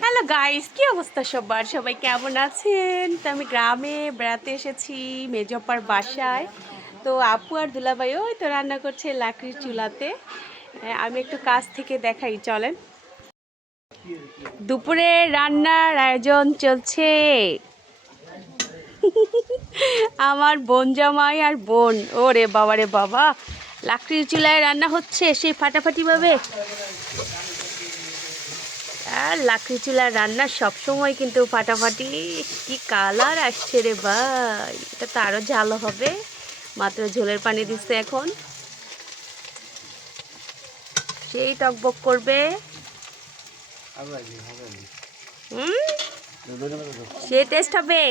Hello guys, কি অবস্থা সবার? সবাই কেমন আছেন? তো আমি গ্রামে বেড়াতে এসেছি মেজপার বাসায়। তো আপু আর দুলাভাই ওই তো রান্না করছে লাকড়ির চুলাতে। আমি একটু কাছ থেকে দেখাই, চলেন। দুপুরে রান্নার আয়োজন চলছে। আমার বোন জামাই আর বোন, ওরে বাবা রে বাবা, লাকড়ির চুলায় রান্না হচ্ছে সেই ফাটাফাটিভাবে। আর লাকড়ি চুলার রান্না সবসময় কিন্তু ফাটাফাটি। কি কালার আসছে রে ভাই, এটা তো আরো ঝাল হবে। মাত্র ঝোলের পানি দিচ্ছে এখন, সেই টকবক করবে। সে টেস্ট হবে।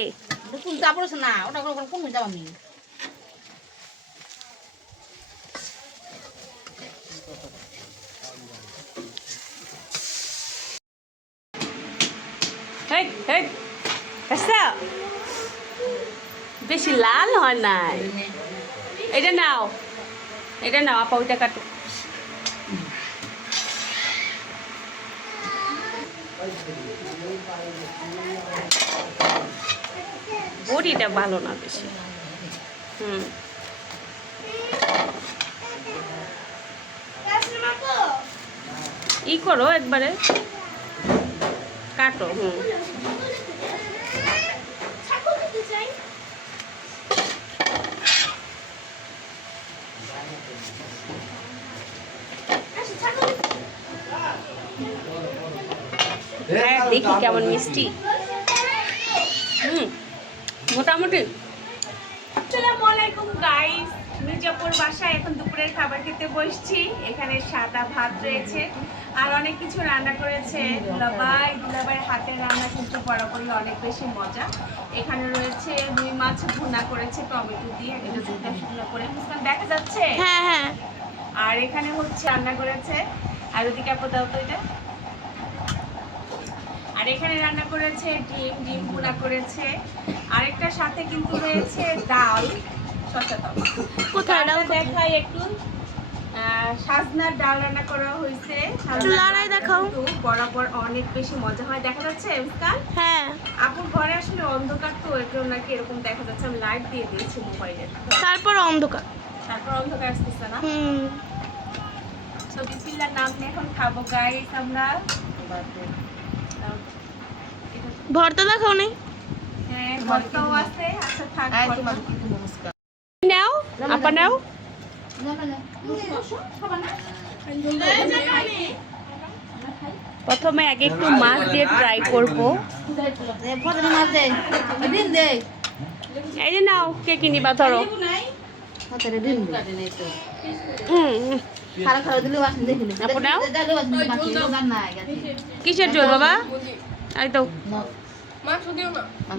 বেশি লাল হয় নাই। এটা নাও, এটা নাও আপা, ওইটা কাটো। বড়িটা ভালো না বেশি। ই করো একবারে, কাটো। দেখি কেমন মিষ্টি। মোটামুটি। আসসালামু আলাইকুম গাইস, মির্জাপুর বাসায় এখন দুপুরের খাবার খেতে বসছি। এখানে সাদা ভাত রয়েছে আর অনেক কিছু রান্না করেছে দুলাভাইয়ের হাতের রান্না কিন্তু বরাবরই অনেক বেশি মজা। এখানে রয়েছে রুই মাছ ভুনা করেছে টমেটো দিয়ে, এটা দুটা শুকনো করে, মুসকান দেখা যাচ্ছে? হ্যাঁ হ্যাঁ। আর এখানে হচ্ছে রান্না করেছে, আর ওদিকে আপু দাও তো এটা। আর এখানে রান্না করেছে ডিম ভুনা করেছে, আরেকটা সাথে কিন্তু রয়েছে ডাল, শসা ডাল। কোথায় ডাল দেখাই একটু। সাজনার ডাল রান্না করা হয়েছে। লড়াই দেখাও, বরাবর অনেক বেশি মজা হয়। দেখা যাচ্ছে মুস্কান? হ্যাঁ। আপুর ঘরে আসলে অন্ধকার, তো এর নাকি এরকম দেখা যাচ্ছে। আমি লাইট দিয়ে দিয়েছি মোবাইলে, তারপর অন্ধকার আসতেছে না। তো বিসমিল্লাহর নাম নিয়ে এখন খাবো গাইস আমরা। ভর্তা দেখাও নেই? হ্যাঁ, ভর্তাও আছে। আচ্ছা থাক, নাও আপা নাও। প্রথমে আগে একটু মাছ দিয়ে ট্রাই করবো। এই যে নাও, কে কিনিবা ধরো। কিসের ঝোল বাবা? এই তো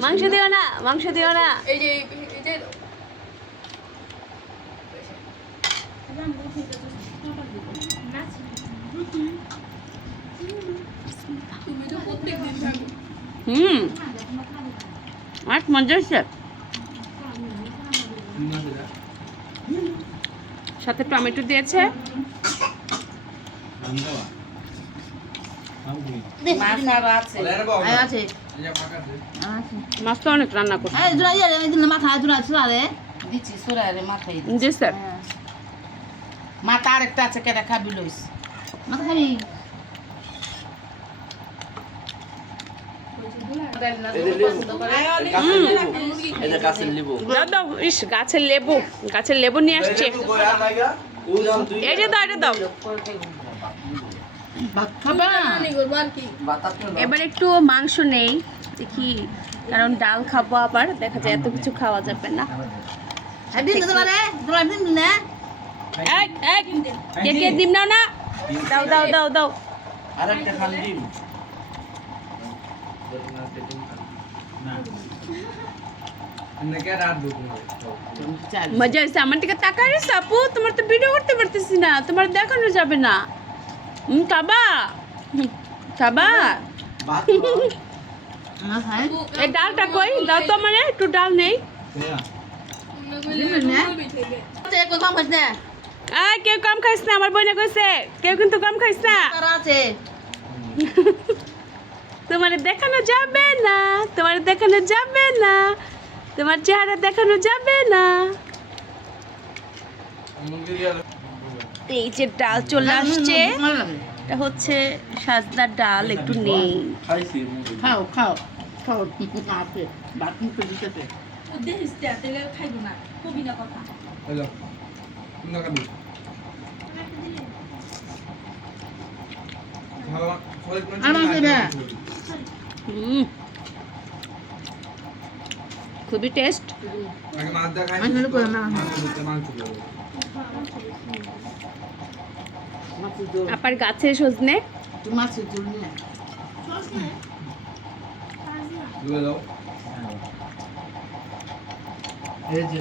মাংস দিও না, মাংস দিও না। আর মজা হচ্ছে। সাথে টমেটো দিয়েছে। মাছ তো অনেক রান্না করছে। জি স্যার। মাথা আরেকটা আছে, কেটে খাবি লইস মাথা খাবি। গাছের লেবু নিয়ে আসছে। এটা দাও, এটা দাও। এবার একটু মাংস নেই দেখি, কারণ ডাল খাবো, আবার দেখা যায় এত কিছু খাওয়া যাবে না। ডিম নাও না, দাও দাও দাও দাও। মজা হয়েছে। আমার দিকে তাকাই রে আপু, তোমার তো ভিডিও করতে পারতেছি না, তোমার দেখানো যাবে না। খাবা খাবা। এই ডালটা কই দাও তো, মানে একটু ডাল নেই। কেউ কম খাইস না, আমার বোনে কইছে কেউ কিন্তু কম খাইস না। তোমার তোমার দেখানো যাবে না, তোমার দেখানো যাবে না, তোমার চেহারা দেখানো যাবে না। এই যে ডাল চলে আসছে, এটা হচ্ছে সাজনার ডাল, একটু নেই। খাও খাও খাও আছে বাথরুম তো দিতেছে খাইবো না, কবি না কথা। হুম, খুবই টেস্ট। আপার গাছে সজনে, মাছের ঝোল নিয়ে এই যে